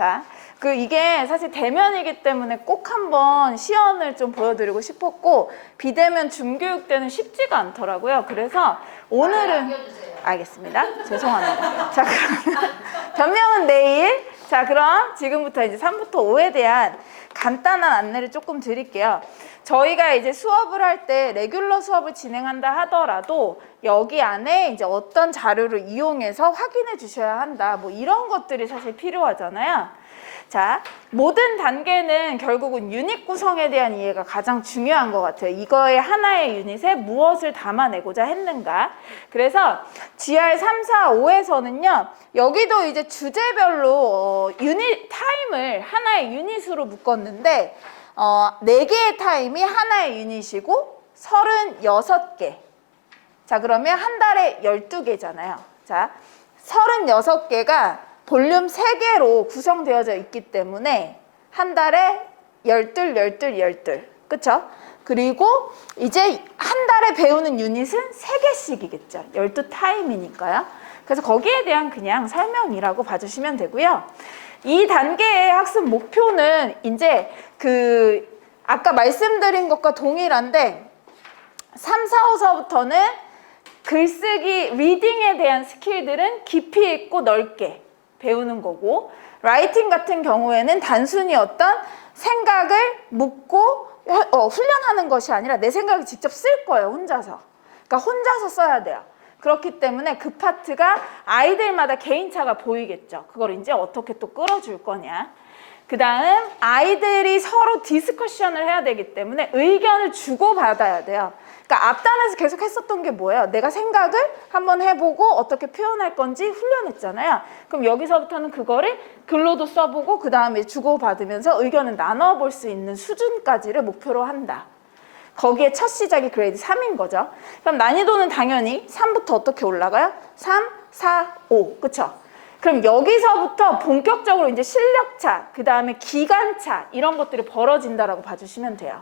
자, 이게 사실 대면이기 때문에 꼭 한번 시연을 좀 보여드리고 싶었고, 비대면 줌교육 때는 쉽지가 않더라고요. 그래서 오늘은 알겠습니다. 죄송합니다. 자, 그러면 변명은 내일. 자, 그럼 지금부터 이제 3부터 5에 대한 간단한 안내를 조금 드릴게요. 저희가 이제 수업을 할 때 레귤러 수업을 진행한다 하더라도 여기 안에 이제 어떤 자료를 이용해서 확인해 주셔야 한다. 뭐 이런 것들이 사실 필요하잖아요. 자, 모든 단계는 결국은 유닛 구성에 대한 이해가 가장 중요한 것 같아요. 이거의 하나의 유닛에 무엇을 담아내고자 했는가. 그래서 GR3, 4, 5에서는요. 여기도 이제 주제별로 유닛 타임을 하나의 유닛으로 묶었는데 4개의 타임이 하나의 유닛이고 36개. 자, 그러면 한 달에 12개잖아요. 자, 36개가 볼륨 3개로 구성되어져 있기 때문에 한 달에 12. 그쵸? 그리고 이제 한 달에 배우는 유닛은 3개씩이겠죠. 12타임이니까요. 그래서 거기에 대한 그냥 설명이라고 봐주시면 되고요. 이 단계의 학습 목표는 이제 아까 말씀드린 것과 동일한데 3, 4, 5서부터는 글쓰기, 리딩에 대한 스킬들은 깊이 있고 넓게 배우는 거고, 라이팅 같은 경우에는 단순히 어떤 생각을 묻고 훈련하는 것이 아니라 내 생각을 직접 쓸 거예요, 혼자서. 그러니까 혼자서 써야 돼요. 그렇기 때문에 그 파트가 아이들마다 개인차가 보이겠죠. 그걸 이제 어떻게 또 끌어줄 거냐. 그 다음 아이들이 서로 디스커션을 해야 되기 때문에 의견을 주고받아야 돼요. 그러니까 앞단에서 계속 했었던 게 뭐예요? 내가 생각을 한번 해보고 어떻게 표현할 건지 훈련했잖아요. 그럼 여기서부터는 그거를 글로도 써보고 그 다음에 주고받으면서 의견을 나눠볼 수 있는 수준까지를 목표로 한다. 거기에 첫 시작이 그레이드 3인 거죠. 그럼 난이도는 당연히 3부터 어떻게 올라가요? 3, 4, 5. 그쵸? 그럼 여기서부터 본격적으로 이제 실력차, 그 다음에 기간차 이런 것들이 벌어진다라고 봐주시면 돼요.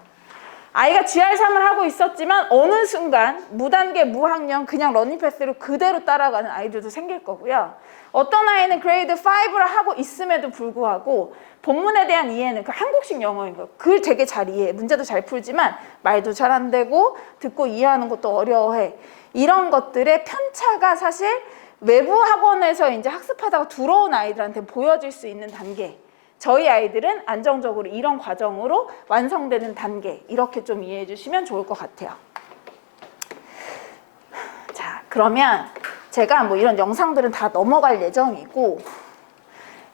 아이가 GR3을 하고 있었지만 어느 순간 무단계, 무학년 그냥 러닝 패스로 그대로 따라가는 아이들도 생길 거고요. 어떤 아이는 그레이드 5를 하고 있음에도 불구하고 본문에 대한 이해는 그 한국식 영어인 거예요. 글 되게 잘 이해해. 문제도 잘 풀지만 말도 잘 안 되고 듣고 이해하는 것도 어려워해. 이런 것들의 편차가 사실 외부 학원에서 이제 학습하다가 들어온 아이들한테 보여질 수 있는 단계. 저희 아이들은 안정적으로 이런 과정으로 완성되는 단계. 이렇게 좀 이해해 주시면 좋을 것 같아요. 자, 그러면 제가 뭐 이런 영상들은 다 넘어갈 예정이고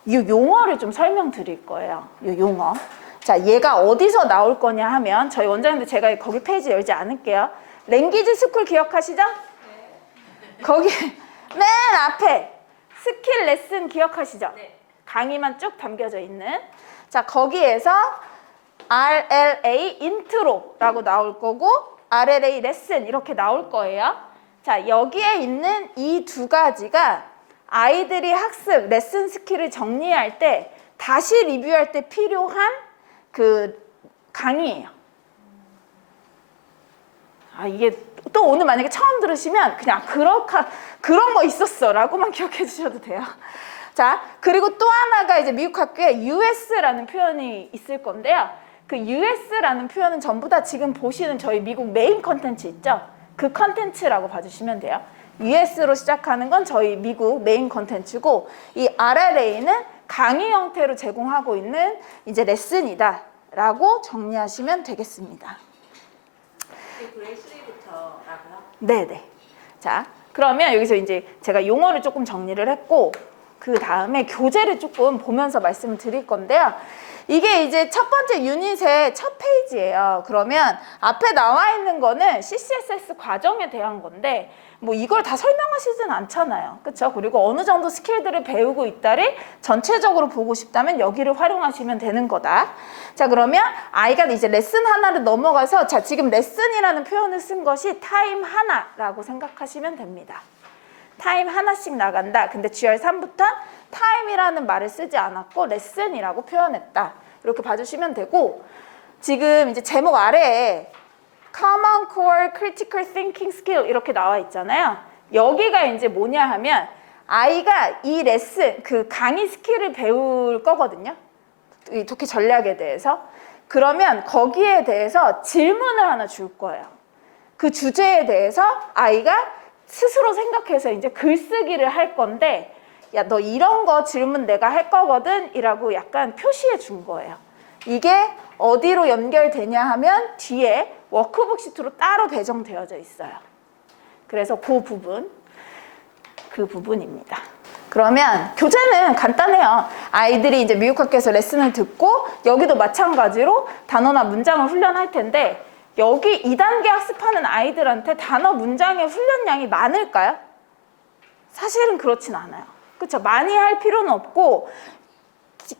이 용어를 좀 설명드릴 거예요. 이 용어. 자, 얘가 어디서 나올 거냐 하면 저희 원장님들 제가 거기 페이지 열지 않을게요. 랭귀지 스쿨 기억하시죠? 네. 거기 맨 앞에 스킬 레슨 기억하시죠? 네. 강의만 쭉 담겨져 있는. 자, 거기에서 RLA 인트로라고 나올 거고 RLA 레슨 이렇게 나올 거예요. 자, 여기에 있는 이 두 가지가 아이들이 학습 레슨 스킬을 정리할 때 다시 리뷰할 때 필요한 그 강의예요. 아, 이게 또 오늘 만약에 처음 들으시면 그냥 그런 거 있었어 라고만 기억해 주셔도 돼요. 자, 그리고 또 하나가 이제 미국 학교에 US라는 표현이 있을 건데요. 그 US라는 표현은 전부 다 지금 보시는 저희 미국 메인 컨텐츠 있죠? 그 컨텐츠라고 봐주시면 돼요. US로 시작하는 건 저희 미국 메인 컨텐츠고 이 RLA는 강의 형태로 제공하고 있는 이제 레슨이다 라고 정리하시면 되겠습니다. 그레이드 3부터라고요? 네네. 자, 그러면 여기서 이제 제가 용어를 조금 정리를 했고 그 다음에 교재를 조금 보면서 말씀을 드릴 건데요. 이게 이제 첫 번째 유닛의 첫 페이지예요. 그러면 앞에 나와 있는 거는 CCSS 과정에 대한 건데 뭐 이걸 다 설명하시진 않잖아요. 그렇죠? 그리고 어느 정도 스킬들을 배우고 있다를 전체적으로 보고 싶다면 여기를 활용하시면 되는 거다. 자, 그러면 아이가 이제 레슨 하나를 넘어가서 자, 지금 레슨이라는 표현을 쓴 것이 타임 하나라고 생각하시면 됩니다. 타임 하나씩 나간다. 근데 GR3부터 타임이라는 말을 쓰지 않았고 레슨이라고 표현했다. 이렇게 봐주시면 되고 지금 이제 제목 아래에 Common Core Critical Thinking Skill 이렇게 나와 있잖아요. 여기가 이제 뭐냐 하면 아이가 이 레슨, 그 강의 스킬을 배울 거거든요. 이 독해 전략에 대해서. 그러면 거기에 대해서 질문을 하나 줄 거예요. 그 주제에 대해서 아이가 스스로 생각해서 이제 글쓰기를 할 건데, 야, 너 이런 거 질문 내가 할 거거든 이라고 약간 표시해 준 거예요. 이게 어디로 연결되냐 하면 뒤에 워크북 시트로 따로 배정되어져 있어요. 그래서 그 부분입니다. 그러면 교재는 간단해요. 아이들이 이제 미국학교에서 레슨을 듣고 여기도 마찬가지로 단어나 문장을 훈련할 텐데, 여기 2단계 학습하는 아이들한테 단어 문장의 훈련량이 많을까요? 사실은 그렇진 않아요. 그렇죠? 많이 할 필요는 없고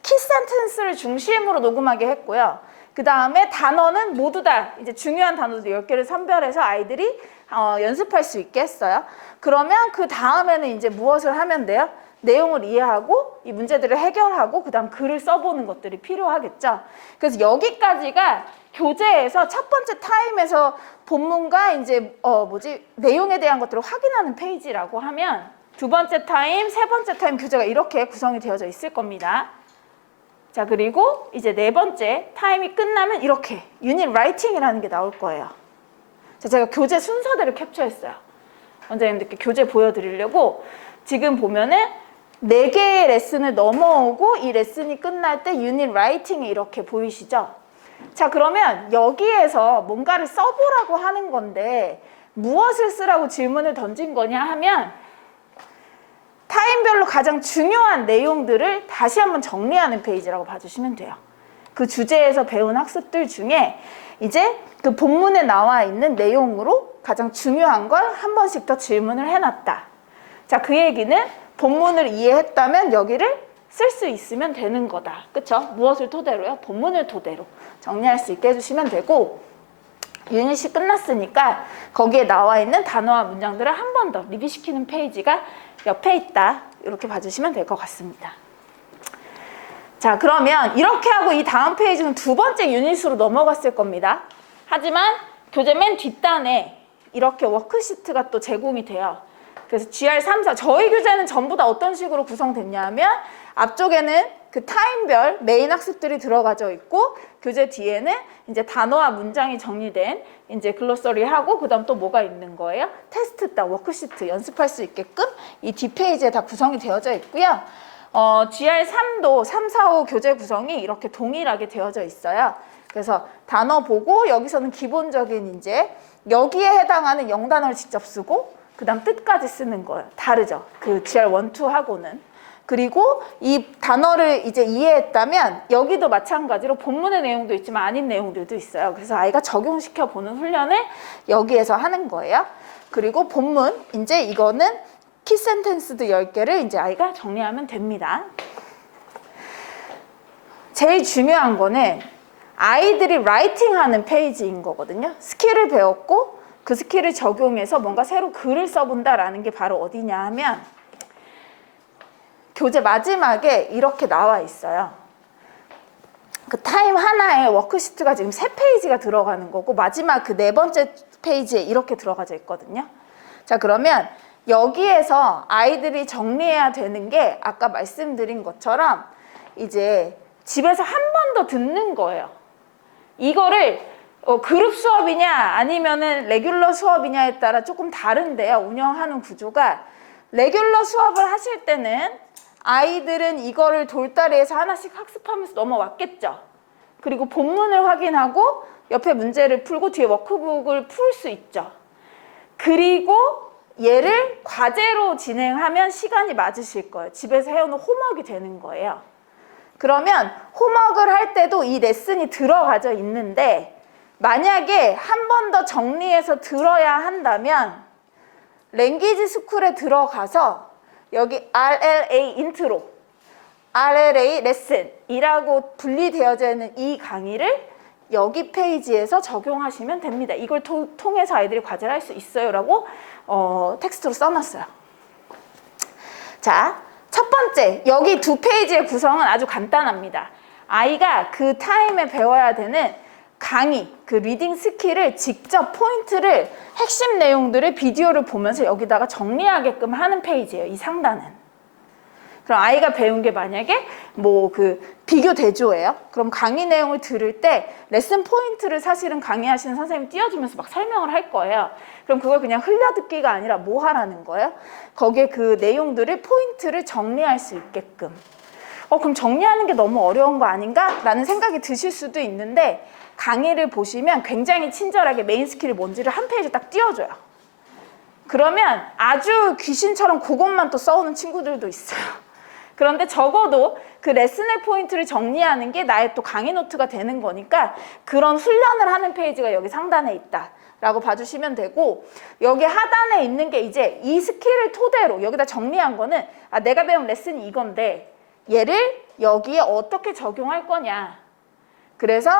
키 센텐스를 중심으로 녹음하게 했고요. 그 다음에 단어는 모두 다 이제 중요한 단어들 10개를 선별해서 아이들이 연습할 수 있게 했어요. 그러면 그 다음에는 이제 무엇을 하면 돼요? 내용을 이해하고 이 문제들을 해결하고 그 다음 글을 써보는 것들이 필요하겠죠. 그래서 여기까지가 교재에서 첫 번째 타임에서 본문과 이제 내용에 대한 것들을 확인하는 페이지라고 하면, 두 번째 타임, 세 번째 타임 교재가 이렇게 구성이 되어져 있을 겁니다. 자, 그리고 이제 네 번째 타임이 끝나면 이렇게 유닛 라이팅이라는 게 나올 거예요. 자, 제가 교재 순서대로 캡처했어요. 원장님들께 교재 보여드리려고. 지금 보면은 4개의 레슨을 넘어오고 이 레슨이 끝날 때 유닛 라이팅이 이렇게 보이시죠? 자, 그러면 여기에서 뭔가를 써보라고 하는 건데 무엇을 쓰라고 질문을 던진 거냐 하면, 타임별로 가장 중요한 내용들을 다시 한번 정리하는 페이지라고 봐주시면 돼요. 그 주제에서 배운 학습들 중에 이제 그 본문에 나와 있는 내용으로 가장 중요한 걸 한 번씩 더 질문을 해놨다. 자, 그 얘기는 본문을 이해했다면 여기를 쓸 수 있으면 되는 거다. 그쵸? 무엇을 토대로요? 본문을 토대로 정리할 수 있게 해주시면 되고, 유닛이 끝났으니까 거기에 나와 있는 단어와 문장들을 한 번 더 리뷰시키는 페이지가 옆에 있다. 이렇게 봐주시면 될 것 같습니다. 자, 그러면 이렇게 하고 이 다음 페이지는 두 번째 유닛으로 넘어갔을 겁니다. 하지만 교재 맨 뒷단에 이렇게 워크시트가 또 제공이 돼요. 그래서 GR3이상, 저희 교재는 전부 다 어떤 식으로 구성됐냐 하면, 앞쪽에는 그 타임별 메인 학습들이 들어가져 있고, 교재 뒤에는 이제 단어와 문장이 정리된 이제 글로서리하고, 그 다음 또 뭐가 있는 거예요? 테스트 딱 워크시트 연습할 수 있게끔 이 뒷페이지에 다 구성이 되어져 있고요. GR3도 3, 4, 5 교재 구성이 이렇게 동일하게 되어져 있어요. 그래서 단어 보고 여기서는 기본적인 이제 여기에 해당하는 영단어를 직접 쓰고, 그 다음 뜻까지 쓰는 거예요. 다르죠? 그 GR1, 2하고는. 그리고 이 단어를 이제 이해했다면 여기도 마찬가지로 본문의 내용도 있지만 아닌 내용들도 있어요. 그래서 아이가 적용시켜 보는 훈련을 여기에서 하는 거예요. 그리고 본문, 이제 이거는 키 센텐스도 10개를 이제 아이가 정리하면 됩니다. 제일 중요한 거는 아이들이 라이팅하는 페이지인 거거든요. 스킬을 배웠고 그 스킬을 적용해서 뭔가 새로 글을 써본다라는 게 바로 어디냐 하면, 교재 마지막에 이렇게 나와 있어요. 그 타임 하나에 워크시트가 지금 3페이지가 들어가는 거고, 마지막 그 4번째 페이지에 이렇게 들어가져 있거든요. 자, 그러면 여기에서 아이들이 정리해야 되는 게 아까 말씀드린 것처럼 이제 집에서 한 번 더 듣는 거예요. 이거를 그룹 수업이냐 아니면은 레귤러 수업이냐에 따라 조금 다른데요. 운영하는 구조가, 레귤러 수업을 하실 때는 아이들은 이거를 돌다리에서 하나씩 학습하면서 넘어왔겠죠. 그리고 본문을 확인하고 옆에 문제를 풀고 뒤에 워크북을 풀 수 있죠. 그리고 얘를 과제로 진행하면 시간이 맞으실 거예요. 집에서 해오는 홈워크가 되는 거예요. 그러면 홈워크를 할 때도 이 레슨이 들어가져 있는데, 만약에 한 번 더 정리해서 들어야 한다면 랭귀지 스쿨에 들어가서 여기 RLA 인트로, RLA 레슨이라고 분리되어져 있는 이 강의를 여기 페이지에서 적용하시면 됩니다. 이걸 통해서 아이들이 과제를 할 수 있어요 라고 텍스트로 써놨어요. 자, 첫 번째, 여기 2페이지의 구성은 아주 간단합니다. 아이가 그 타임에 배워야 되는 강의, 그 리딩 스킬을 직접 포인트를, 핵심 내용들을 비디오를 보면서 여기다가 정리하게끔 하는 페이지예요, 이 상단은. 그럼 아이가 배운 게 만약에 뭐 그 비교 대조예요. 그럼 강의 내용을 들을 때 레슨 포인트를 사실은 강의하시는 선생님이 띄워주면서 막 설명을 할 거예요. 그럼 그걸 그냥 흘려듣기가 아니라 뭐 하라는 거예요? 거기에 그 내용들을 포인트를 정리할 수 있게끔. 그럼 정리하는 게 너무 어려운 거 아닌가? 라는 생각이 드실 수도 있는데 강의를 보시면 굉장히 친절하게 메인 스킬이 뭔지를 한 페이지 딱 띄워줘요. 그러면 아주 귀신처럼 그것만 또 써오는 친구들도 있어요. 그런데 적어도 그 레슨의 포인트를 정리하는 게 나의 또 강의 노트가 되는 거니까 그런 훈련을 하는 페이지가 여기 상단에 있다 라고 봐주시면 되고, 여기 하단에 있는 게 이제 이 스킬을 토대로 여기다 정리한 거는 내가 배운 레슨이 이건데 얘를 여기에 어떻게 적용할 거냐. 그래서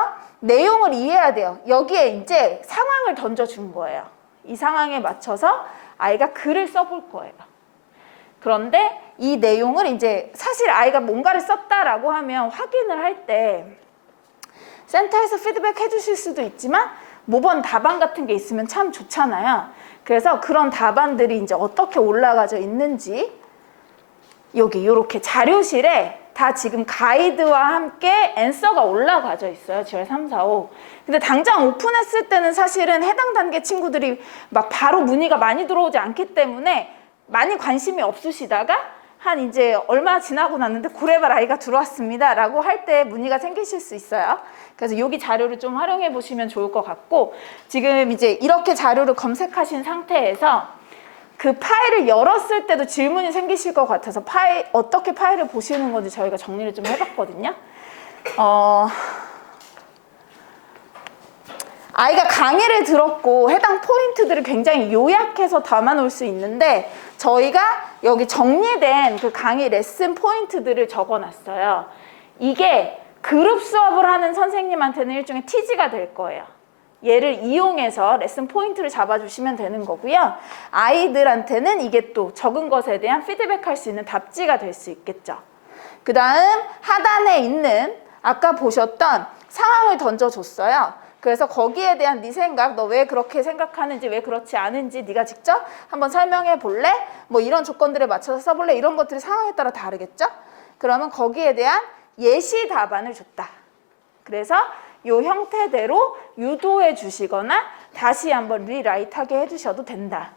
내용을 이해해야 돼요. 여기에 이제 상황을 던져준 거예요. 이 상황에 맞춰서 아이가 글을 써볼 거예요. 그런데 이 내용을 이제 사실 아이가 뭔가를 썼다라고 하면 확인을 할 때 센터에서 피드백 해주실 수도 있지만 모번 답안 같은 게 있으면 참 좋잖아요. 그래서 그런 답안들이 이제 어떻게 올라가져 있는지 여기 이렇게 자료실에 다 지금 가이드와 함께 앤서가 올라가져 있어요. GR3, 4, 5. 근데 당장 오픈했을 때는 사실은 해당 단계 친구들이 막 바로 문의가 많이 들어오지 않기 때문에 많이 관심이 없으시다가 한 이제 얼마 지나고 났는데 고래발 아이가 들어왔습니다 라고 할 때 문의가 생기실 수 있어요. 그래서 여기 자료를 좀 활용해 보시면 좋을 것 같고, 지금 이제 이렇게 자료를 검색하신 상태에서 그 파일을 열었을 때도 질문이 생기실 것 같아서 어떻게 파일을 보시는 건지 저희가 정리를 좀 해봤거든요. 아이가 강의를 들었고 해당 포인트들을 굉장히 요약해서 담아놓을 수 있는데 저희가 여기 정리된 그 강의 레슨 포인트들을 적어놨어요. 이게 그룹 수업을 하는 선생님한테는 일종의 티지가 될 거예요. 얘를 이용해서 레슨 포인트를 잡아주시면 되는 거고요. 아이들한테는 이게 또 적은 것에 대한 피드백할 수 있는 답지가 될 수 있겠죠. 그 다음 하단에 있는 아까 보셨던 상황을 던져줬어요. 그래서 거기에 대한 네 생각, 너 왜 그렇게 생각하는지, 왜 그렇지 않은지 네가 직접 한번 설명해 볼래? 뭐 이런 조건들에 맞춰서 써볼래? 이런 것들이 상황에 따라 다르겠죠? 그러면 거기에 대한 예시 답안을 줬다. 그래서 이 형태대로 유도해 주시거나 다시 한번 리라이트하게 해주셔도 된다.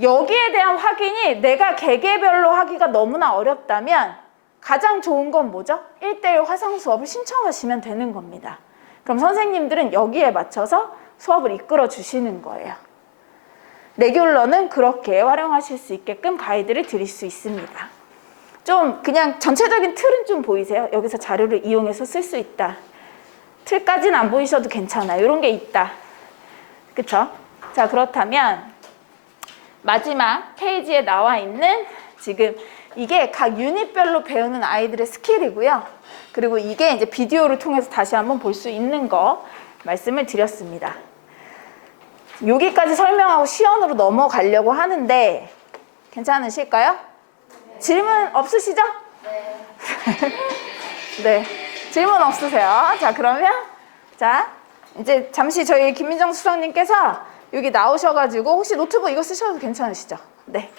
여기에 대한 확인이 내가 개개별로 하기가 너무나 어렵다면 가장 좋은 건 뭐죠? 1:1 화상 수업을 신청하시면 되는 겁니다. 그럼 선생님들은 여기에 맞춰서 수업을 이끌어 주시는 거예요. 레귤러는 그렇게 활용하실 수 있게끔 가이드를 드릴 수 있습니다. 좀 그냥 전체적인 틀은 좀 보이세요? 여기서 자료를 이용해서 쓸 수 있다. 틀까지는 안 보이셔도 괜찮아요. 이런 게 있다. 그쵸? 자, 그렇다면 마지막 페이지에 나와 있는 지금 이게 각 유닛별로 배우는 아이들의 스킬이고요. 그리고 이게 이제 비디오를 통해서 다시 한번 볼 수 있는 거 말씀을 드렸습니다. 여기까지 설명하고 시연으로 넘어가려고 하는데 괜찮으실까요? 네. 질문 없으시죠? 네. 네. 질문 없으세요? 자, 그러면 자, 이제 잠시 저희 김민정 수석님께서 여기 나오셔가지고 혹시 노트북 이거 쓰셔도 괜찮으시죠? 네.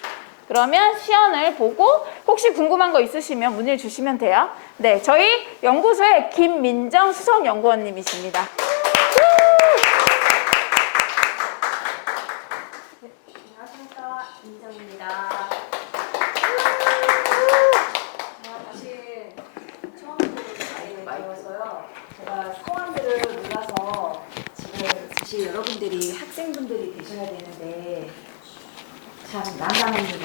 그러면 시연을 보고 혹시 궁금한 거 있으시면 문의를 주시면 돼요. 네, 저희 연구소의 김민정 수석연구원님이십니다. 안녕하십니까, 민정입니다. 사실 처음으로 많이 배워서요. 제가 성함들을 몰라서 지금 사실 여러분들이 학생분들이 되셔야 되는데 참 난감합니다.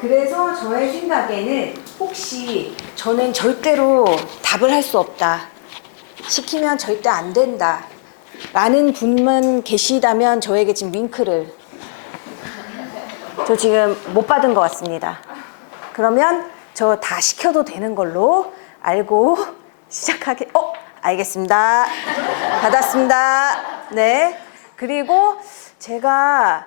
그래서 저의 생각에는 혹시 저는 절대로 답을 할 수 없다, 시키면 절대 안 된다 라는 분만 계시다면 저에게 지금 윙크를, 저 지금 못 받은 것 같습니다. 그러면 저 다 시켜도 되는 걸로 알고 시작하게. 알겠습니다. 받았습니다. 네. 그리고 제가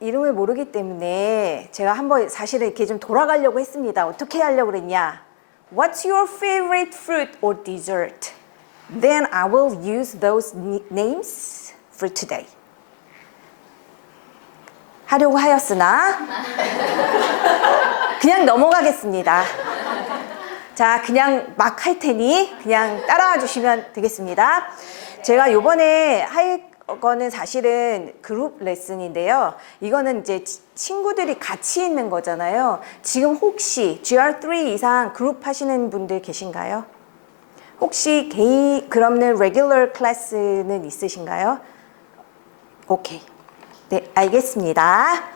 이름을 모르기 때문에 제가 한번 사실은 이렇게 좀 돌아가려고 했습니다. 어떻게 하려고 그랬냐? What's your favorite fruit or dessert? Then I will use those names for today. 하려고 하였으나 그냥 넘어가겠습니다. 자, 그냥 막 할 테니 그냥 따라와 주시면 되겠습니다. 제가 요번에 할 거는 사실은 그룹 레슨인데요. 이거는 이제 친구들이 같이 있는 거잖아요. 지금 혹시 GR3 이상 그룹 하시는 분들 계신가요? 혹시 개인, 그러면 레귤러 클래스는 있으신가요? 오케이. 네, 알겠습니다.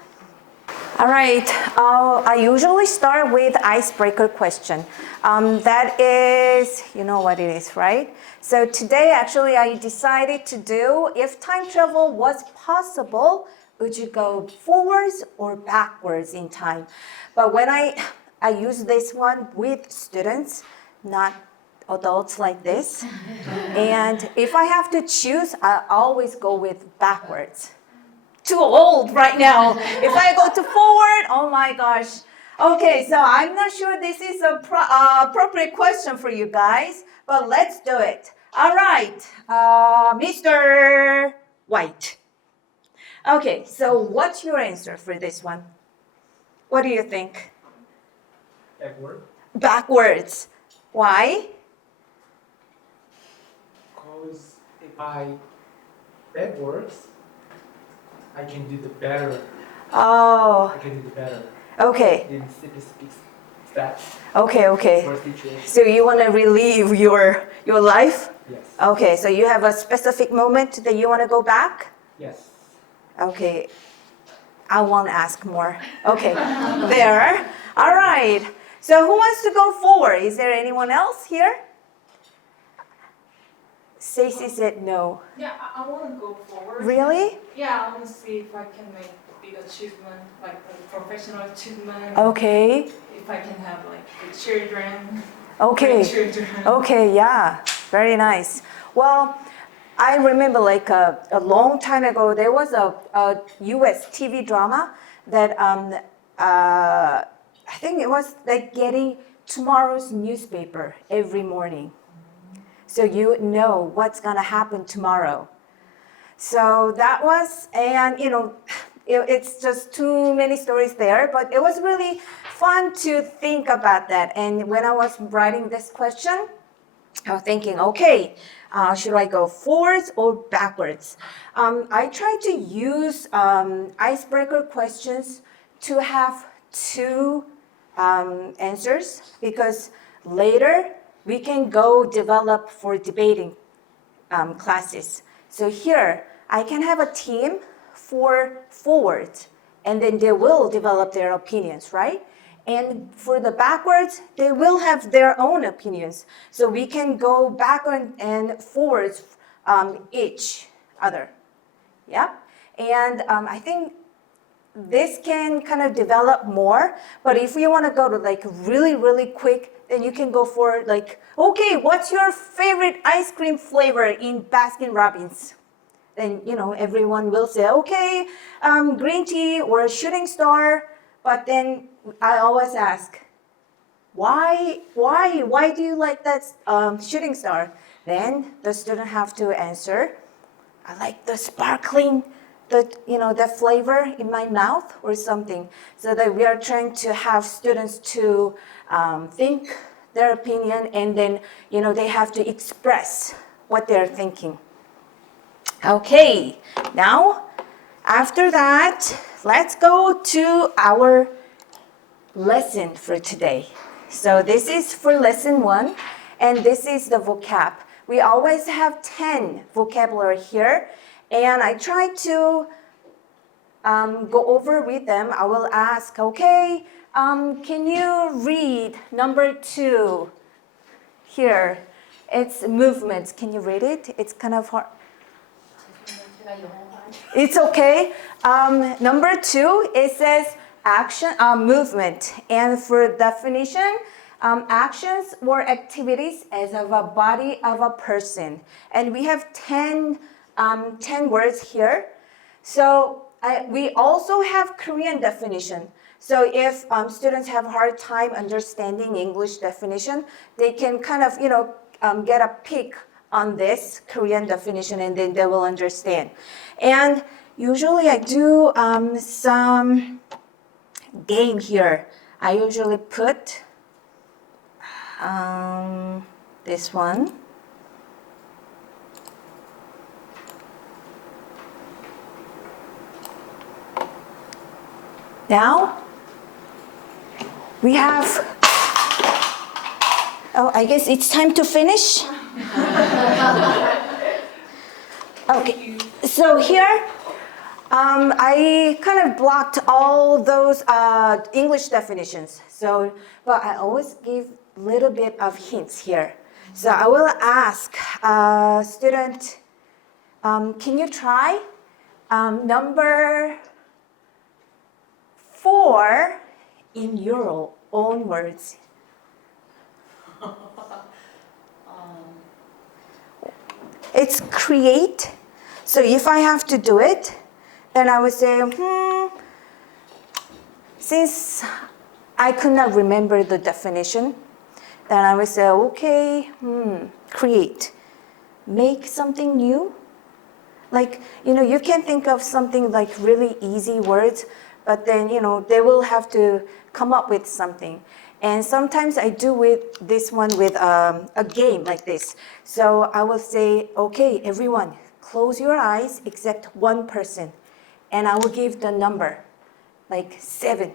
Alright, I usually start with icebreaker question. That is, you know what it is, right? So today actually I decided to do, if time travel was possible, would you go forwards or backwards in time? But when I use this one with students, not adults like this. And if I have to choose, I always go with backwards. Too old right now. If I go to forward, oh my gosh. Okay, so I'm not sure this is a appropriate question for you guys, but let's do it. All right, Mr. White. Okay, so what's your answer for this one? What do you think? Backward. Backwards. Why? Because if I backwards, I can do the better. Oh, I can do the better okay. in specific steps Okay. or situation. So you want to relive your life? Yes. Okay, so you have a specific moment that you want to go back? Yes. Okay, I won't ask more. Okay, there. All right. So who wants to go forward? Is there anyone else here? Stacy said no. Yeah, I want to go forward. Really? Yeah, I want to see if I can make big achievement, like a professional achievement. Okay. If I can have like the children, Okay. grandchildren. Okay, yeah. Very nice. Well, I remember like a long time ago, there was a US TV drama that I think it was like getting tomorrow's newspaper every morning. So you know what's gonna happen tomorrow. So that was, and you know, it's just too many stories there, but it was really fun to think about that. And when I was writing this question, I was thinking, okay, should I go forwards or backwards? I try to use icebreaker questions to have two answers because later we can go develop for debating classes. So here, I can have a team for forward, and then they will develop their opinions, right? And for the backwards, they will have their own opinions. So we can go backward and forwards each other. Yeah? And I think this can kind of develop more, but if you want to go to like really, really quick, then you can go for like, okay, what's your favorite ice cream flavor in Baskin Robbins? Then, you know, everyone will say, okay, green tea or shooting star. But then I always ask, why do you like that shooting star? Then the student have to answer, I like the sparkling, the flavor in my mouth or something. So that we are trying to have students to think their opinion, and then, you know, they have to express what they're thinking. Okay, now after that, let's go to our lesson for today. So this is for lesson 1, and this is the vocab. We always have 10 vocabulary here, and I try to go over with them. I will ask, okay, can you read number 2 here? It's movements. Can you read it? It's kind of hard. It's okay. Number 2, it says action, movement. And for definition, actions or activities as of a body of a person. And we have 10 words here. So we also have Korean definition. So if students have a hard time understanding English definition, they can kind of, get a pick on this Korean definition, and then they will understand. And usually I do some game here. I usually put this one. Now we have, oh, I guess it's time to finish. Okay, so here I kind of blocked all those English definitions. So, but I always give a little bit of hints here. So I will ask student, can you try number 4 in your own words? It's create. So if I have to do it, then I would say, since I could not remember the definition, then I would say, okay, create. Make something new. Like, you can think of something like really easy words, but then, they will have to come up with something. And sometimes I do this one with a game like this. So I will say, okay, everyone, close your eyes except one person. And I will give the number, like 7.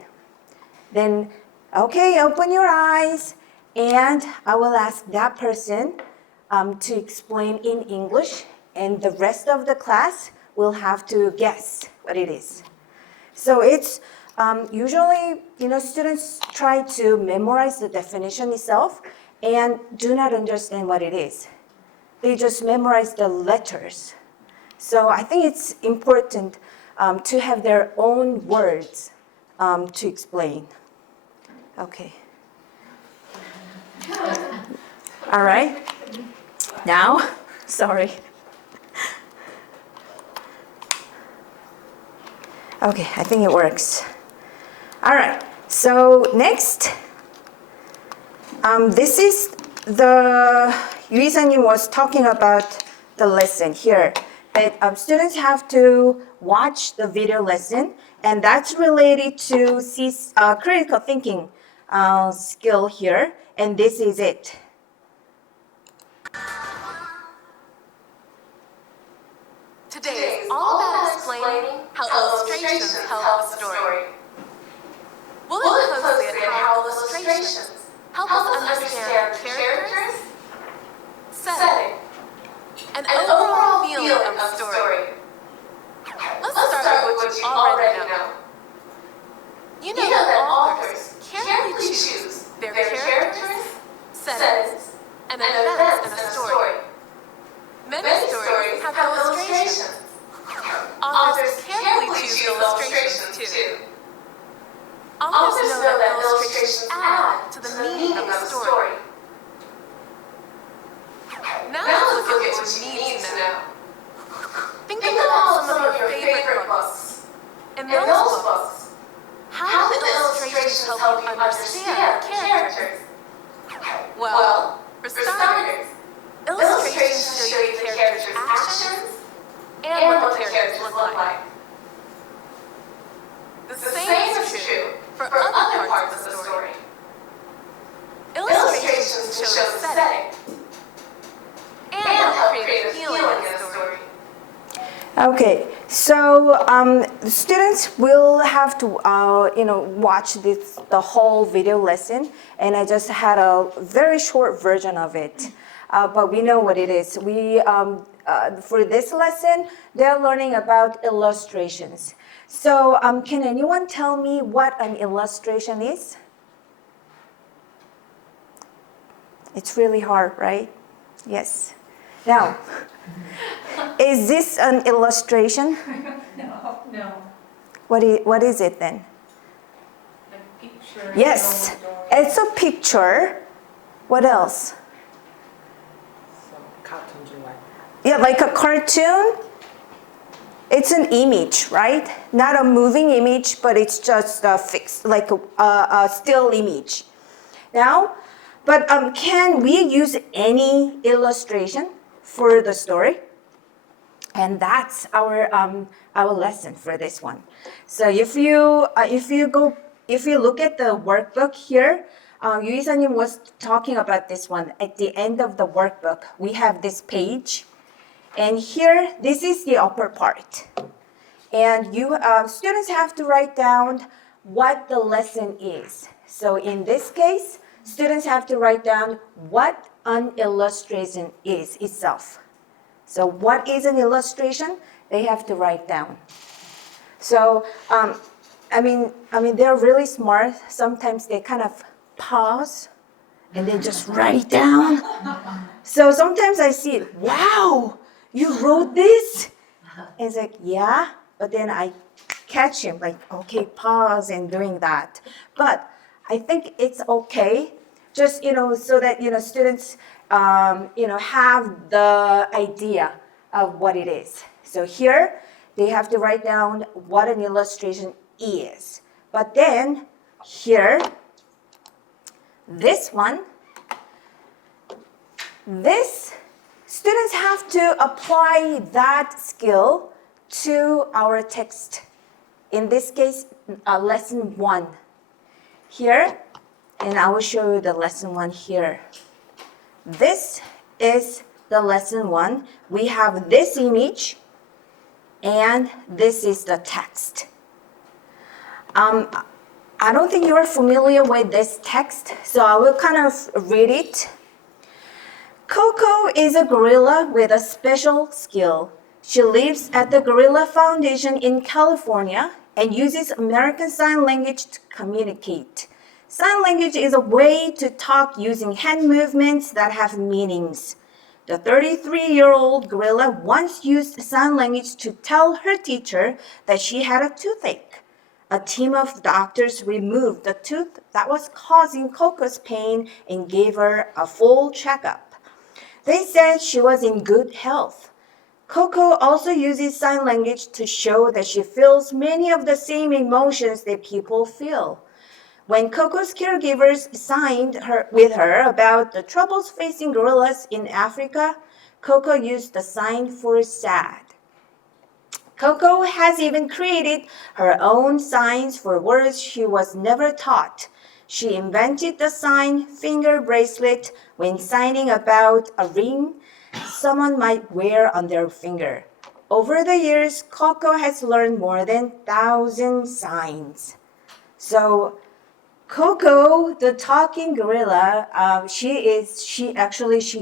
Then, okay, open your eyes. And I will ask that person to explain in English. And the rest of the class will have to guess what it is. So it's usually, students try to memorize the definition itself and do not understand what it is. They just memorize the letters. So I think it's important to have their own words to explain. Okay. All right. Now, sorry. Okay, I think it works. All right, so next, this is Yu-Isan was talking about the lesson here. That students have to watch the video lesson, and that's related to critical thinking skill here, and this is it. Today is all about explaining how illustrations tell a story. We'll look closely at how illustrations help us understand characters, setting, and overall feeling of a story. Let's start with what you already know. You know that authors carefully choose their characters, settings, and events in a story. Many stories have illustrations. Authors carefully choose illustrations too. Authors know that illustrations add to the meaning of the story. Now let's look at what you need to know. Think about some of your favorite books. In those books, how do illustrations help you understand characters? Well, for starters, illustrations show you the character's actions and what the characters look like. The same is true for other parts of the story. Illustrations show the setting and help create a feeling in the story. Okay, so the students will have to, watch the whole video lesson, and I just had a very short version of it. But we know what it is. For this lesson, they're learning about illustrations. So can anyone tell me what an illustration is? It's really hard, right? Yes. Now, is this an illustration? No. What is it then? A picture. Yes, it's a picture. What else? Some cartoons like Yeah, like a cartoon. It's an image, right? Not a moving image, but it's just a fixed, like a still image. Now, but can we use any illustration for the story? And that's our lesson for this one. So if you if you look at the workbook here, 유이사님 was talking about this one. At the end of the workbook, we have this page. And here, this is the upper part. And you students have to write down what the lesson is. So in this case, students have to write down what an illustration is itself. So what is an illustration? They have to write down. So, I mean, they're really smart. Sometimes they kind of pause and then just write it down. So sometimes I see it, wow, you wrote this? And it's like, yeah, but then I catch him like, okay, pause and doing that. But I think it's okay, just, so that, students, have the idea of what it is. So here, they have to write down what an illustration is. But then here, this one, students have to apply that skill to our text. In this case, lesson 1. Here, and I will show you the lesson 1 here. This is the lesson 1. We have this image, and this is the text. I don't think you're familiar with this text, so I will kind of read it. Coco is a gorilla with a special skill. She lives at the Gorilla Foundation in California and uses American Sign Language to communicate. Sign language is a way to talk using hand movements that have meanings. The 33-year-old gorilla once used sign language to tell her teacher that she had a toothache. A team of doctors removed the tooth that was causing Coco's pain and gave her a full checkup. They said she was in good health. Coco also uses sign language to show that she feels many of the same emotions that people feel. When Coco's caregivers signed with her about the troubles facing gorillas in Africa, Coco used the sign for sad. Coco has even created her own signs for words she was never taught. She invented the sign finger bracelet when signing about a ring someone might wear on their finger. Over the years, Coco has learned more than 1,000 signs. So, Coco, the talking gorilla, she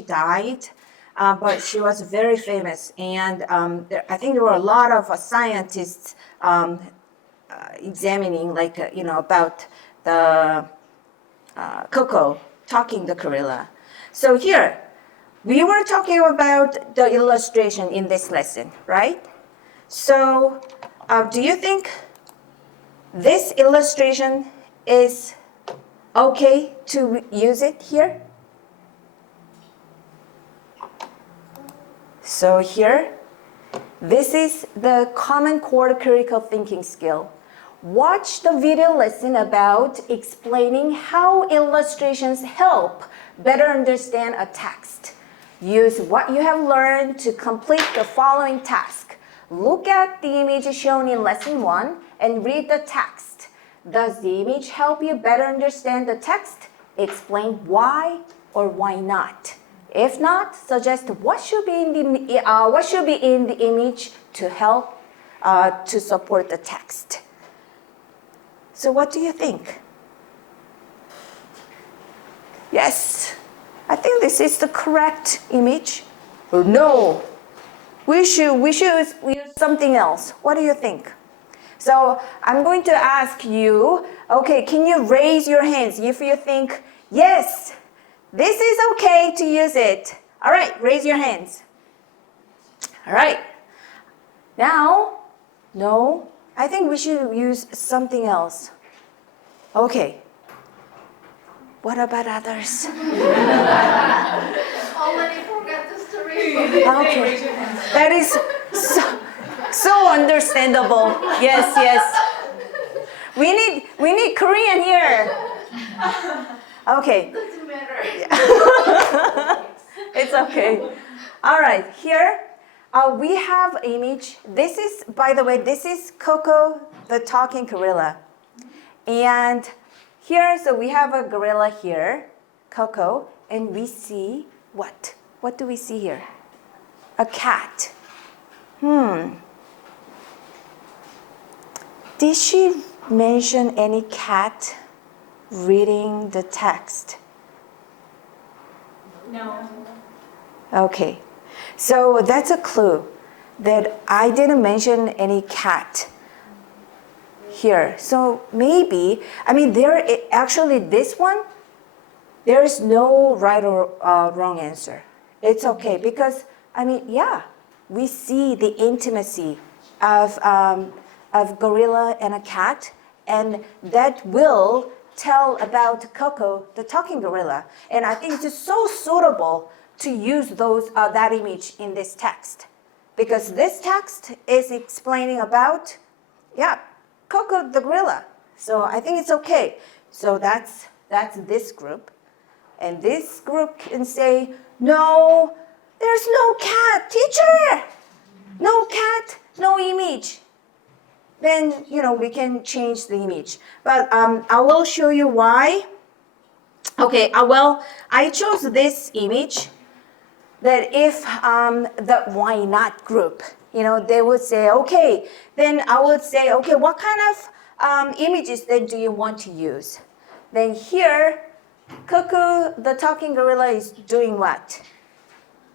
died, but she was very famous. And I think there were a lot of scientists examining, about the Coco, talking the gorilla. So here, we were talking about the illustration in this lesson, right? So, do you think this illustration is okay to use it here? So here, this is the Common Core Critical Thinking skill. Watch the video lesson about explaining how illustrations help better understand a text. Use what you have learned to complete the following task. Look at the image shown in lesson 1 and read the text. Does the image help you better understand the text? Explain why or why not. If not, suggest what should be in the image to help to support the text. So what do you think? Yes, I think this is the correct image. Or no, we should use something else. What do you think? So I'm going to ask you, okay, can you raise your hands if you think, yes, this is okay to use it. All right, raise your hands. All right. Now, no, I think we should use something else. Okay. What about others? Already forgot the story. Okay. That is so understandable. Yes, yes. We need Korean here. Okay. Doesn't matter. It's okay. All right, here we have image. This is, by the way, this is Coco, the talking gorilla. And here, so we have a gorilla here, Coco, and we see what? What do we see here? A cat. Did she mention any cat reading the text? No. Okay, so that's a clue that I didn't mention any cat here. So maybe, I mean, actually this one, there's no right or wrong answer. It's okay because, I mean, yeah, we see the intimacy of gorilla and a cat, and that will tell about Coco, the talking gorilla. And I think it's just so suitable to use that image in this text, because this text is explaining about, yeah, Coco the gorilla. So I think it's okay. So that's this group. And this group can say, no, there's no cat, teacher. No cat, no image. Then, we can change the image. But I will show you why. Okay, well, I chose this image that if the why not group, they would say, okay, then I would say, okay, what kind of images then do you want to use? Then here, Cuckoo, the talking gorilla, is doing what?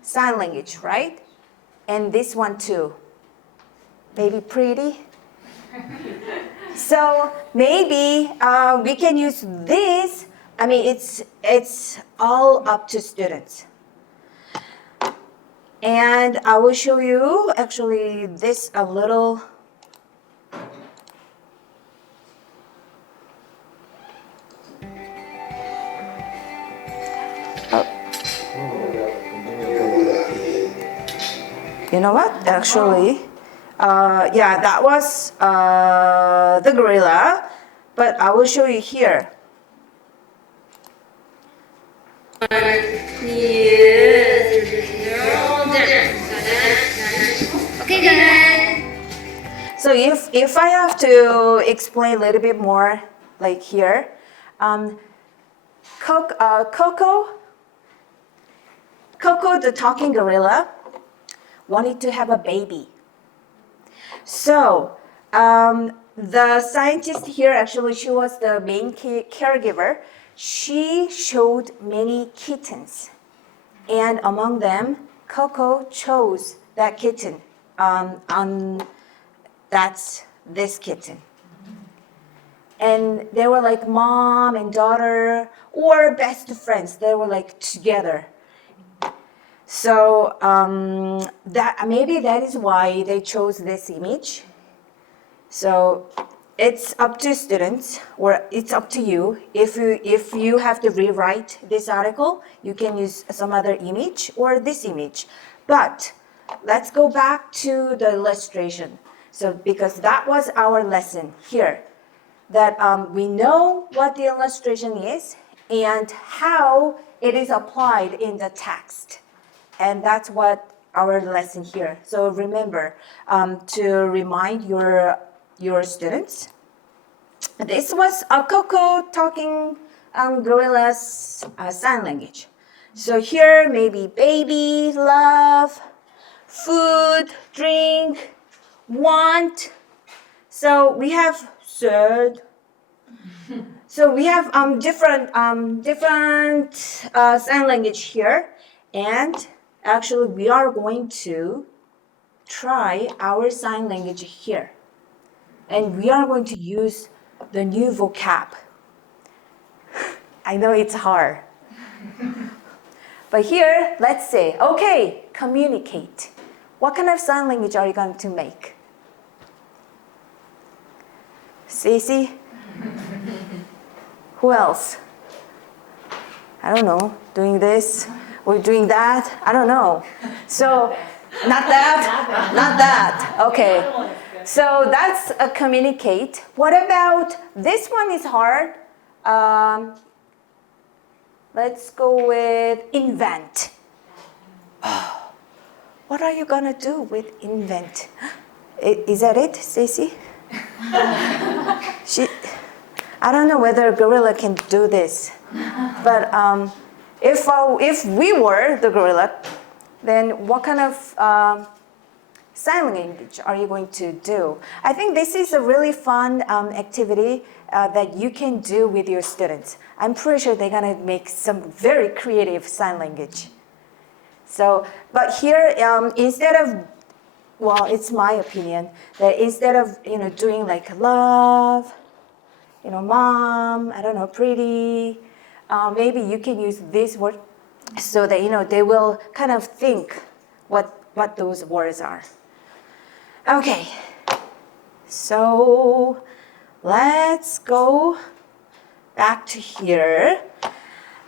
Sign language, right? And this one too. Maybe pretty. So maybe we can use this. I mean, it's all up to students. And I will show you actually this a little. You know what? Actually, yeah, that was the gorilla, but I will show you here. Okay, good. So if I have to explain a little bit more, like here, Coco, the talking gorilla, wanted to have a baby. So the scientist here, actually, she was the main caregiver. She showed many kittens, and among them, Coco chose that kitten. That's this kitten. And they were like mom and daughter or best friends. They were like together. So maybe that is why they chose this image. So it's up to students, or it's up to you. If you have to rewrite this article, you can use some other image or this image. But let's go back to the illustration. So because that was our lesson here, that we know what the illustration is and how it is applied in the text. And that's what our lesson here. So remember to remind your students. This was a Coco talking gorilla's sign language. So here maybe baby, love, food, drink, want. So we have third. So we have different sign language here, and actually we are going to try our sign language here, and we are going to use the new vocab. I know it's hard, but here let's say, okay, communicate. What kind of sign language are you going to make? Stacy? Who else? I don't know. Doing this or doing that? I don't know. So, not that? Not that. Okay. So that's a communicate. What about this one is hard? Let's go with invent. Oh, what are you gonna do with invent? Is that it, Stacy? I don't know whether a gorilla can do this, but if we were the gorilla, then what kind of sign language are you going to do? I think this is a really fun activity that you can do with your students. I'm pretty sure they're gonna make some very creative sign language. So, but here, instead of, well, it's my opinion, that instead of, doing like love, mom, I don't know, pretty, maybe you can use this word so that, they will kind of think what those words are. Okay, so let's go back to here.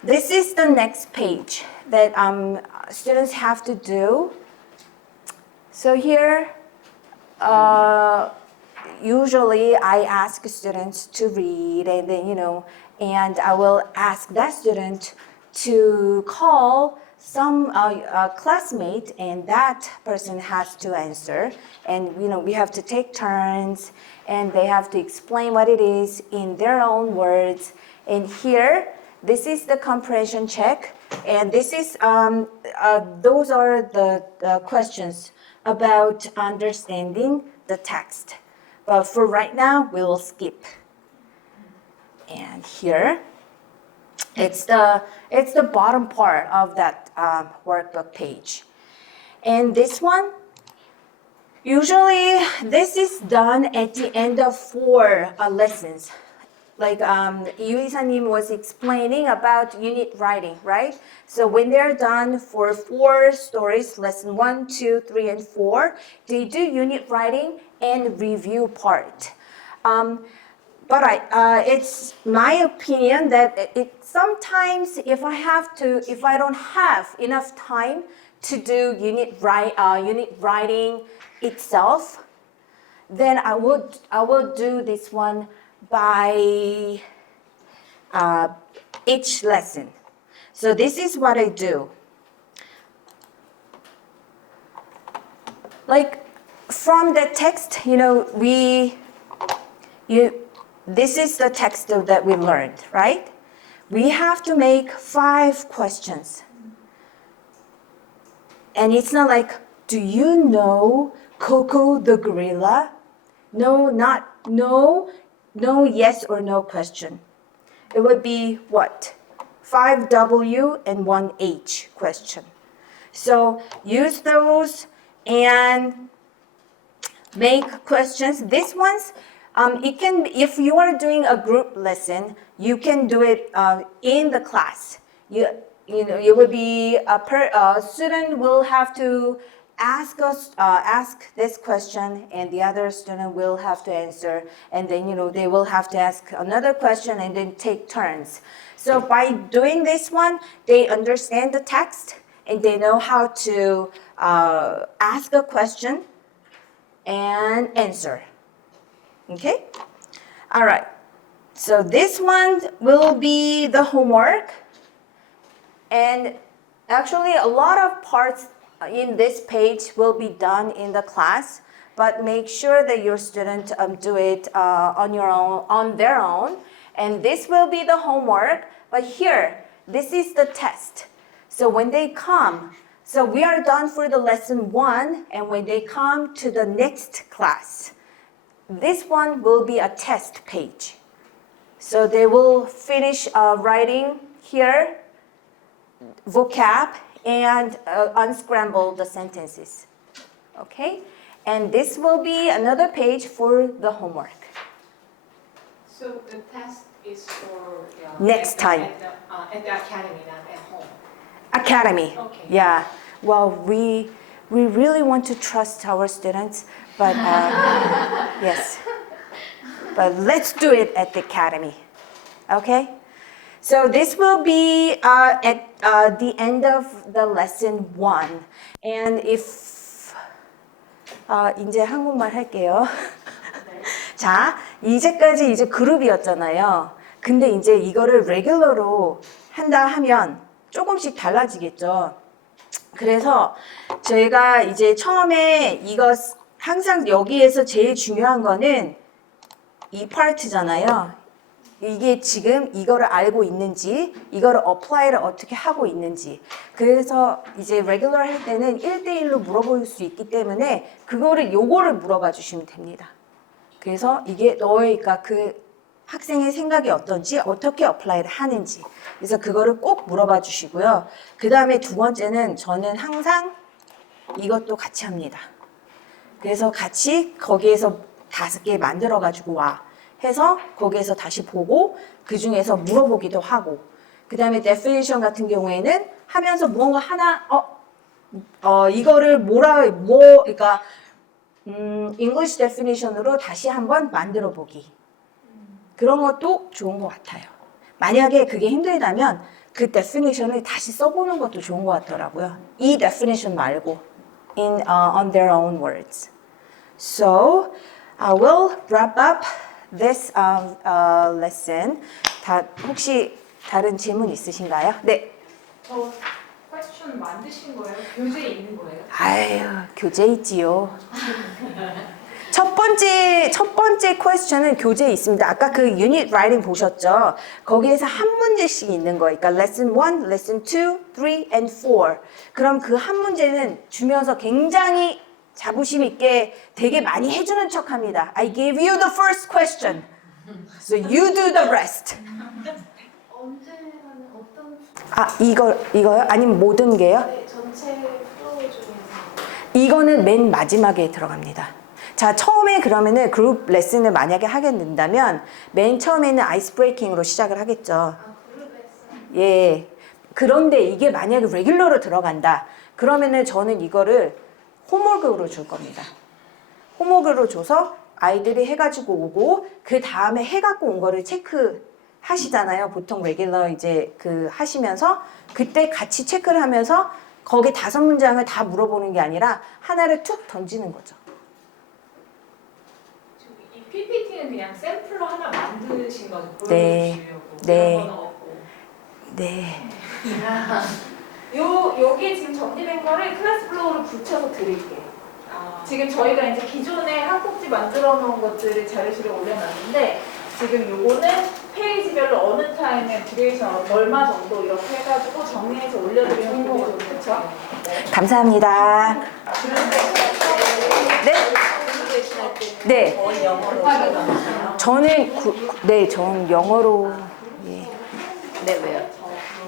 This is the next page that students have to do. So here, usually I ask students to read, and then, and I will ask that student to call some classmate, and that person has to answer. And we have to take turns, and they have to explain what it is in their own words. And here, this is the comprehension check, and this is those are the questions about understanding the text. But for right now, we will skip. And here, it's the bottom part of that workbook page. And this one, usually this is done at the end of 4 lessons. Like 유이사님 was explaining about unit writing, right? So when they're done for 4 stories, lesson 1, 2, 3, and 4, they do unit writing and review part. But it's my opinion that sometimes if I don't have enough time to do unit writing itself, then I will do this one by each lesson. So this is what I do. Like from the text, this is the text that we learned, right? We have to make 5 questions. And it's not like, do you know Coco the gorilla? No, yes or no question. It would be what? 5 W and 1 H question. So use those and make questions. These ones, it can, if you are doing a group lesson, you can do it in the class. You would be a student will have to ask this question, and the other student will have to answer, and then they will have to ask another question, and then take turns. So by doing this one, they understand the text, and they know how to ask a question and answer. Okay? All right. So this one will be the homework, and actually a lot of parts in this page will be done in the class, but make sure that your students do it on their own. And this will be the homework, but here, this is the test. So when they come, so we are done for the lesson 1, and when they come to the next class, this one will be a test page. So they will finish writing here, vocab, and unscramble the sentences. Okay? And this will be another page for the homework. So the test is for Next time. At the academy, not at home. Academy. Okay. Yeah. Well, we really want to trust our students, but yes. But let's do it at the academy. Okay? So this will be at the end of the lesson 1. And if 이제 한국말 할게요. 자, 이제까지 이제 그룹이었잖아요. 근데 이제 이거를 레귤러로 한다 하면 조금씩 달라지겠죠. 그래서 저희가 이제 처음에 이거 항상 여기에서 제일 중요한 거는 이 파트잖아요. 이게 지금 이거를 알고 있는지, 이거를 apply를 어떻게 하고 있는지. 그래서 이제 regular 할 때는 1대1로 물어볼 수 있기 때문에 요거를 물어봐 주시면 됩니다. 그래서 이게 너희가 그 학생의 생각이 어떤지, 어떻게 apply를 하는지. 그래서 그거를 꼭 물어봐 주시고요. 그 다음에 두 번째는 저는 항상 이것도 같이 합니다. 그래서 같이 거기에서 5개 만들어 가지고 와 해서 거기에서 다시 보고 그 중에서 물어보기도 하고 그 다음에 definition 같은 경우에는 하면서 무언가 하나 이거를 그러니까 English definition으로 다시 한번 만들어 보기 그런 것도 좋은 것 같아요. 만약에 그게 힘들다면 그 definition을 다시 써보는 것도 좋은 것 같더라고요. 이 definition 말고 on their own words. So I will wrap up this lesson. 혹시 다른 질문 있으신가요? 네. 저 퀘스천 만드신 거예요? 교재에 있는 거예요? 아유, 교재 있지요. 첫 번째 퀘스천은 교재에 있습니다. 아까 그 유닛 라이팅 보셨죠? 거기에서 한 문제씩 있는 거예요. 그러니까 lesson 1, lesson 2, 3, and 4. 그럼 그 한 문제는 주면서 굉장히 자부심 있게 되게 많이 해주는 척합니다. I gave you the first question, so you do the rest. 언제 하는 어떤 이거요? 아니면 모든 게요? 네, 전체 프로 중에서 이거는 맨 마지막에 들어갑니다. 자, 처음에 그러면은 그룹 레슨을 만약에 하게 된다면 맨 처음에는 아이스 브레이킹으로 시작을 하겠죠. 그룹 레슨 예. 그런데 이게 만약에 레귤러로 들어간다. 그러면은 저는 이거를 홈워크로 줄 겁니다. 홈워크로 줘서 아이들이 해가지고 오고 그 다음에 해갖고 온 거를 체크하시잖아요. 보통 레귤러 이제 그 하시면서 그때 같이 체크를 하면서 거기 5문장을 다 물어보는 게 아니라 하나를 툭 던지는 거죠. 이 PPT는 그냥 샘플로 하나 만드신 거죠? 네. 보여주시려고. 네. 그런 건 없고. 네. 여기 지금 정리된 거를 클래스 블로그로 붙여서 드릴게요. 지금 저희가 이제 기존에 학폭지 만들어 놓은 것들을 자료실에 올려놨는데 지금 요거는 페이지별로 어느 타임에 듀레이션 얼마 정도 이렇게 해가지고 정리해서 올려드리는 거죠. 그렇죠? 감사합니다. 네? 네. 거의 영어로 하거든요. 저는 영어로 예. 네, 왜요?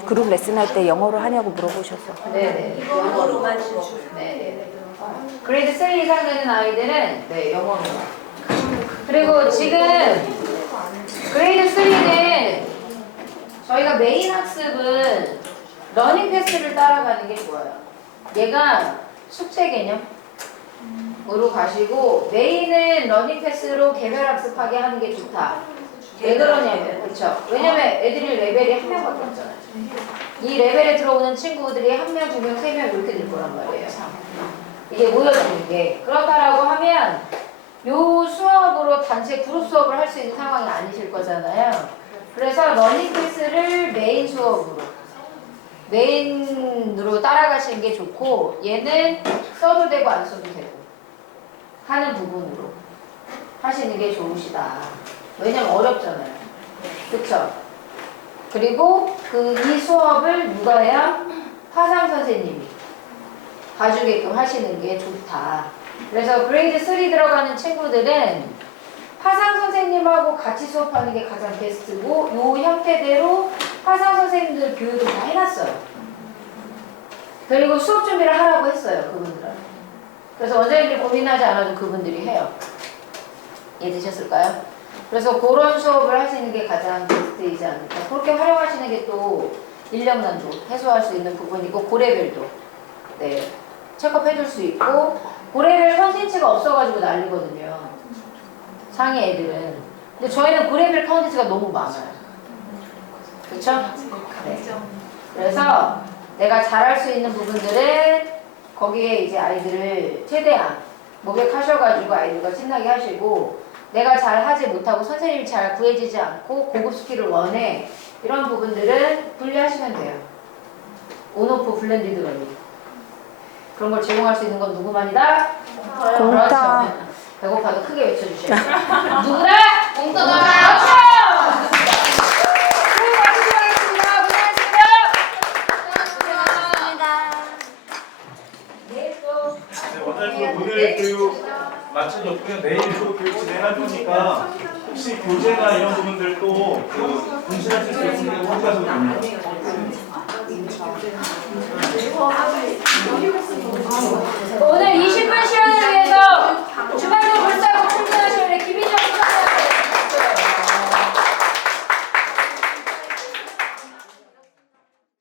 그룹 레슨 할 때 영어로 하냐고 물어보셔서. 네네. 영어로만 진출. 네네. 그레이드 3 이상 되는 아이들은 네, 영어로. 그리고 지금 그레이드 3는 저희가 메인 학습은 러닝 패스를 따라가는 게 좋아요. 얘가 숙제 개념으로 가시고 메인은 러닝 패스로 개별 학습하게 하는 게 좋다. 왜 그러냐면, 그렇죠? 왜냐면 애들이 레벨이 한 명밖에 없잖아요. 이 레벨에 들어오는 친구들이 1명, 2명, 3명 이렇게 될 거란 말이에요. 이게 모여드는 게. 그렇다라고 하면 요 수업으로 단체 그룹 수업을 할 수 있는 상황이 아니실 거잖아요. 그래서 러닝 패스를 메인 수업으로, 메인으로 따라가시는 게 좋고 얘는 써도 되고 안 써도 되고 하는 부분으로 하시는 게 좋으시다. 왜냐면 어렵잖아요. 그쵸? 그리고 이 수업을 누가 해야? 화상 선생님이 봐주게끔 하시는 게 좋다. 그래서 그레이드 3 들어가는 친구들은 화상 선생님하고 같이 수업하는 게 가장 베스트고 요 형태대로 화상 선생님들 교육을 다 해놨어요. 그리고 수업 준비를 하라고 했어요. 그분들은. 그래서 원장님들 고민하지 않아도 그분들이 해요. 이해되셨을까요? 그래서 그런 수업을 하시는 게 가장 베스트이지 않을까. 그렇게 활용하시는 게 또 인력난도 해소할 수 있는 부분이고 고레벨도 네, 체크업해줄 수 있고 고레벨 컨텐츠가 없어가지고 난리거든요. 상위 애들은. 근데 저희는 고레벨 컨텐츠가 너무 많아요. 그렇죠? 네. 그래서 내가 잘할 수 있는 부분들은 거기에 이제 아이들을 최대한 목욕하셔가지고 아이들과 신나게 하시고 내가 잘 하지 못하고 선생님이 잘 구해지지 않고 고급 스킬을 원해 이런 부분들은 분리하시면 돼요. 온오프 블렌디드 러닝 그런 걸 제공할 수 있는 건 누구만이다? 공짜. 그렇죠. 배고파도 크게 외쳐주셔야 돼요. 누구다? 공짜다. 그렇죠! 일단 오늘 교육 마쳐졌고요. 내일도 교육 진행할 거니까 혹시 교재나 이런 부분들도 공시하실 수 있으면 참고하셔도 됩니다.